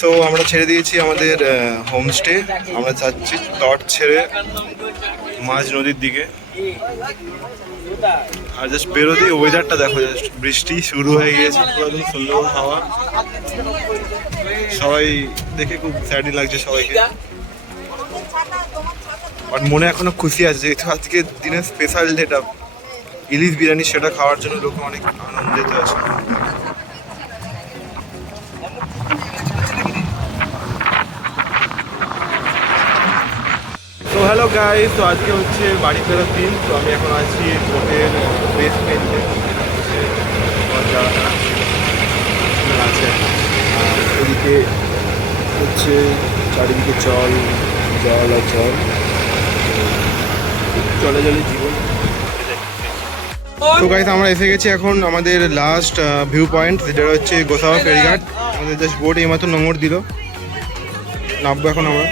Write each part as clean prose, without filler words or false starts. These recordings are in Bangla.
সো আমরা ছেড়ে দিয়েছি আমাদের হোমস্টে। আমরা যাচ্ছি তট ছেড়ে মাঝ নদীর দিকে। আর জাস্ট বেরোতেই ওয়েদারটা দেখো, জাস্ট বৃষ্টি শুরু হয়ে গিয়েছে, পুরো একদম সুন্দর হাওয়া। সবাই দেখে খুব স্যাডই লাগছে সবাইকে, আর মনে এখনো খুশি আছে যেহেতু আজকে দিনের স্পেশাল যেটা ইলিশ বিরিয়ানি, সেটা খাওয়ার জন্য লোক অনেক আনন্দিত আছে। তো হ্যালো গাইস, তো আজকে হচ্ছে বাড়ি ফেরার দিন। তো আমি এখন আছি বোটের বেসমেন্টে আছে, আর ওদিকে হচ্ছে চারিদিকে জল জল আর জল, জলে জলে জীবন। তো গাইস আমরা এসে গেছি এখন আমাদের লাস্ট ভিউ পয়েন্ট, যেটা হচ্ছে গোসাবা ফেরিঘাট। আমাদের জাস্ট বোট এইমাত্র নোঙর দিল, নামবো এখন আমরা।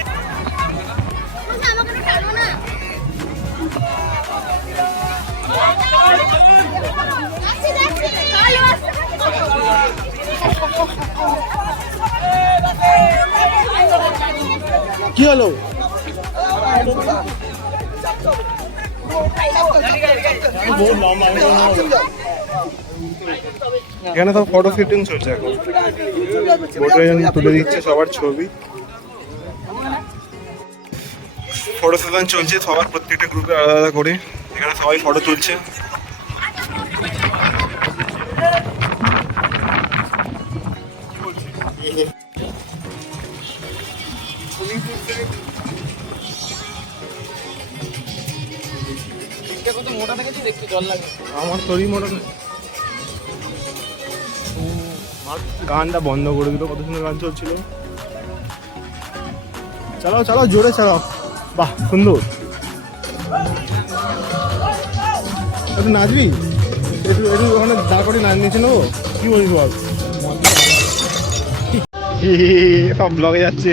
কি হলো? এখানে সব ফটো শুটিং চলছে এখন, তুলে দিচ্ছে সবার ছবি, ফটো সেশন চলছে সবার, প্রত্যেকটা গ্রুপে আলাদা আলাদা করে এখানে সবাই ফটো তুলছে। আমার শরীর মোটা, গানটা বন্ধ করে দিল, কত সুন্দর গান চলছিল। চালাও চালাও, জোরে চালাও, বাহ সুন্দর। একটু নাচবি, একটু একটু ওখানে দাঁড় করে নিচে নেবো, কি বলিস বল? সব ব্লগে যাচ্ছে।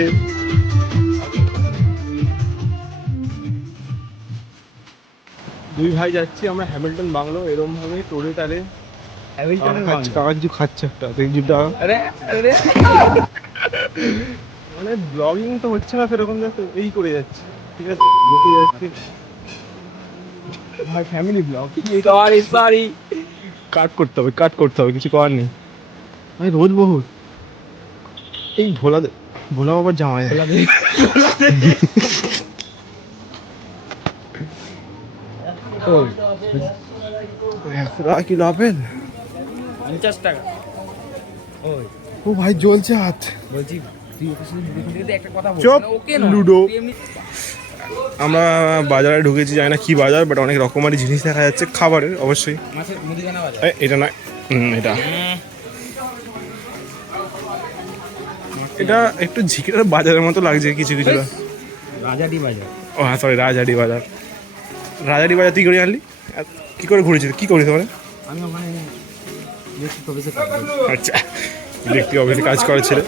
দুই ভাই যাচ্ছি আমরা হ্যামিল্টন বাংলো, এরকম ভাবে টোরে টারে কাকা কিছু খাচ্ছে একটা জিপটা। মানে ব্লগিং তো হচ্ছে না সেরকম, এই করে যাচ্ছে, ঠিক আছে বসে যাচ্ছি ভাই, ফ্যামিলি ব্লগ। সরি কাট করতে হবে, কাট করতে হবে, কিছু করার নেই ভাই। রোজ বহুত এই ভোলা ভোলা বাবার জামাই কিলো আপেল 50 টাকা। ও ভাই জ্বলছে হাত। বলছি একটা কথা চুপ, লুডো। আমরা বাজারে ঢুকেছি, জানি না কি বাজার, বাট অনেক রকমারি জিনিস দেখা যাচ্ছে খাবারের, অবশ্যই। এটা নয়, এটা এটা একটু ঝিকের বাজারের মতো লাগছে কিছু কিছু। রাজাডি বাজার, ও হ্যাঁ সরি, রাজহাটি বাজার। রাজহাটি বাজার তুই করে আনলি, কি করে ঘুরেছিস, কি করিস ওখানে? আমি ওখানে ইলেকট্রিক অফিসে কাজ করি। আচ্ছা, ইলেকট্রিক অফিসে কাজ করে ছেলে।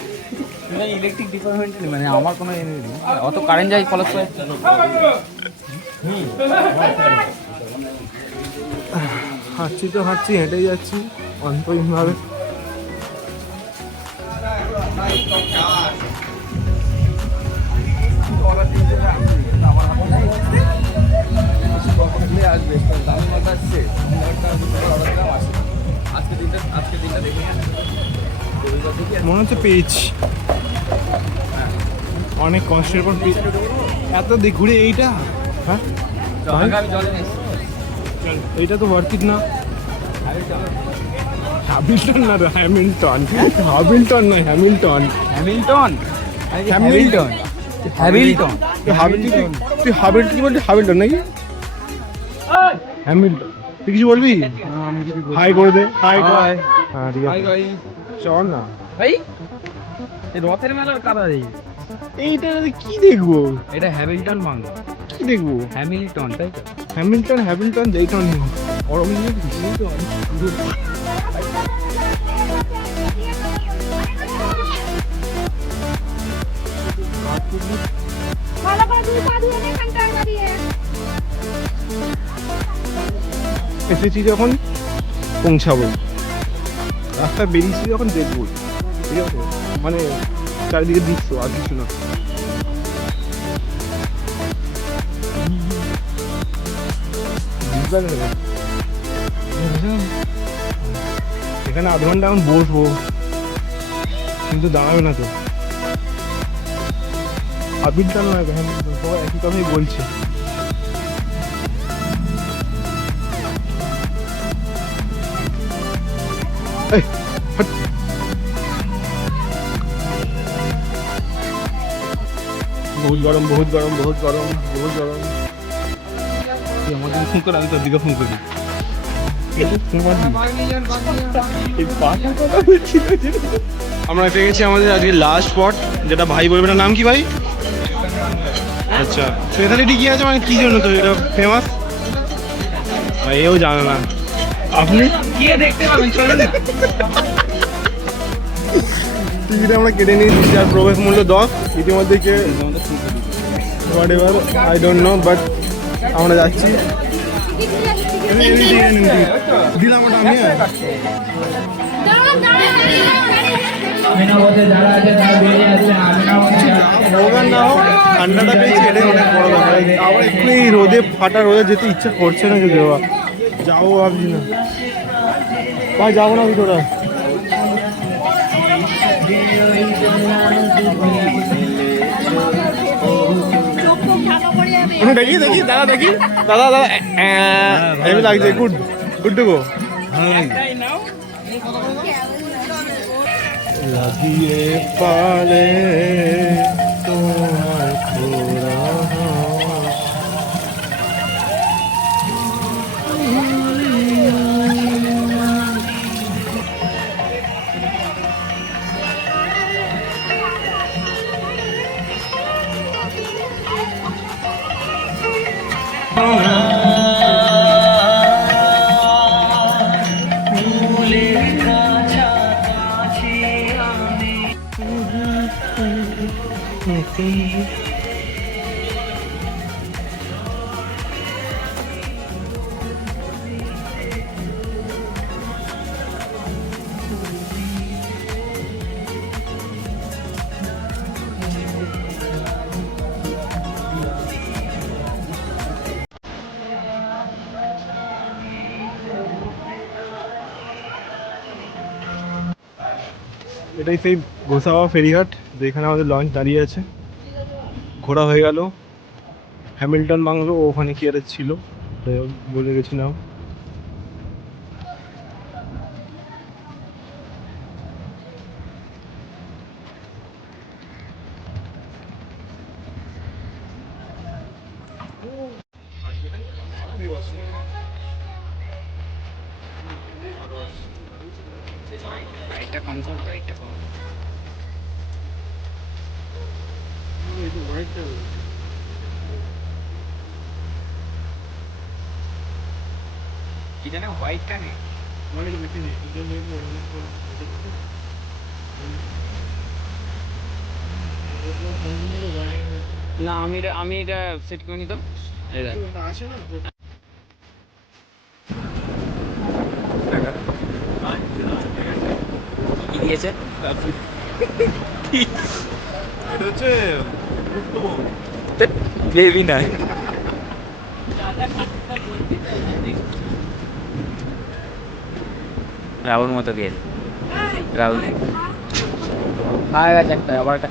ইলেকট্রিক ডিপার্টমেন্টে, মানে আমার কোনো অত কারেন্ট যায় ফলো করে। হাঁটছি তো হাঁটছি, হেঁটেই যাচ্ছি অন্তহীনভাবে। মনে হচ্ছে পেয়েছি, অনেক কষ্টের পর এত ঘুরে এইটা। হ্যাঁ এইটা তো ওয়ার্থ না। হ্যামিল্টন না, হ্যামিল্টন, হ্যামিল্টন নয়, হ্যামিল্টন, হ্যামিল্টন, হ্যামিল্টন, হ্যামিল্টন, তুই হ্যামিল্টন কি বলছিস? হ্যামিল্টন নাকি হ্যামিল্টন? তুই কিছু বলবি? হাই করে দে, হাই কর। হ্যাঁ ঠিক আছে, চল না ভাই। এই রথের মেলার কাদা দেই, এইটা কি দেখবো? এটা হ্যামিল্টন বাংলা, কি দেখবো? হ্যামিল্টন, তাই তো? হ্যামিল্টন, হ্যামিল্টন, ডেইটন, গরম নিয়ে এসেছি যখন পৌঁছাবো, রাস্তায় বেরিয়েছি যখন দেখবো, ঠিক আছে? মানে চারিদিকে দৃশ্য আর কিছু না। এখানে আধ ঘন্টা এখন বসবো, কিন্তু দাঁড়াবে না তো। আবিরটা নয়, সবাই একই কথাই বলছে। এই, হাট। বহুত গরম, বহুত গরম, বহুত গরম, বহুত গরম। তুই আমাকে ফোন কর, আমি তোর দিকে ফোন করি। আমরা পেয়ে গেছি আমাদের আজকে লাস্ট স্পট, যেটা ভাই বলবে না। নাম কি ভাই? আচ্ছা, স্পেশালিটি কি আছে, মানে কি জন্য তো এটা ফেমাস? ভাই এও জানে না। আপনি গিয়ে দেখতে পাবেন, চলুন। টিকিট আমরা কেটে নিয়েছি, যার প্রবেশ মূল্য 10। ইতিমধ্যে কে whatever I don't know, but আমরা যাচ্ছি। দিলাম ওটা আমি। ভগবান না হোক, ঠান্ডাটা পেয়েছি, এটাই অনেক বড় ব্যাপার। আবার একটু এই রোদে, ফাটা রোদে যেতে ইচ্ছা করছে না, যদি বাবা যাবো ভাবছি না। ভাই যাবো না ভিতরে। দেখি দেখি দাদা, দেখি দাদা, দাদা এমনি লাগছে। Good, good to go. লাগিয়ে পালে তোমার খোরা এটাই সেই গোসাবা ফেরিঘাট, যেখানে আমাদের লঞ্চ দাঁড়িয়ে আছে। ঘোরা হয়ে গেল, হ্যামিল্টন বাংলো ওখানে কি আর ছিল, বলে গেছিলাম। হোয়াইটটা নেই না, আমি এটা সেট করে নিতাম। কি দিয়েছে? বেবি না, রাহুল মতো গেল। রাহুল একটা, আবার একটা।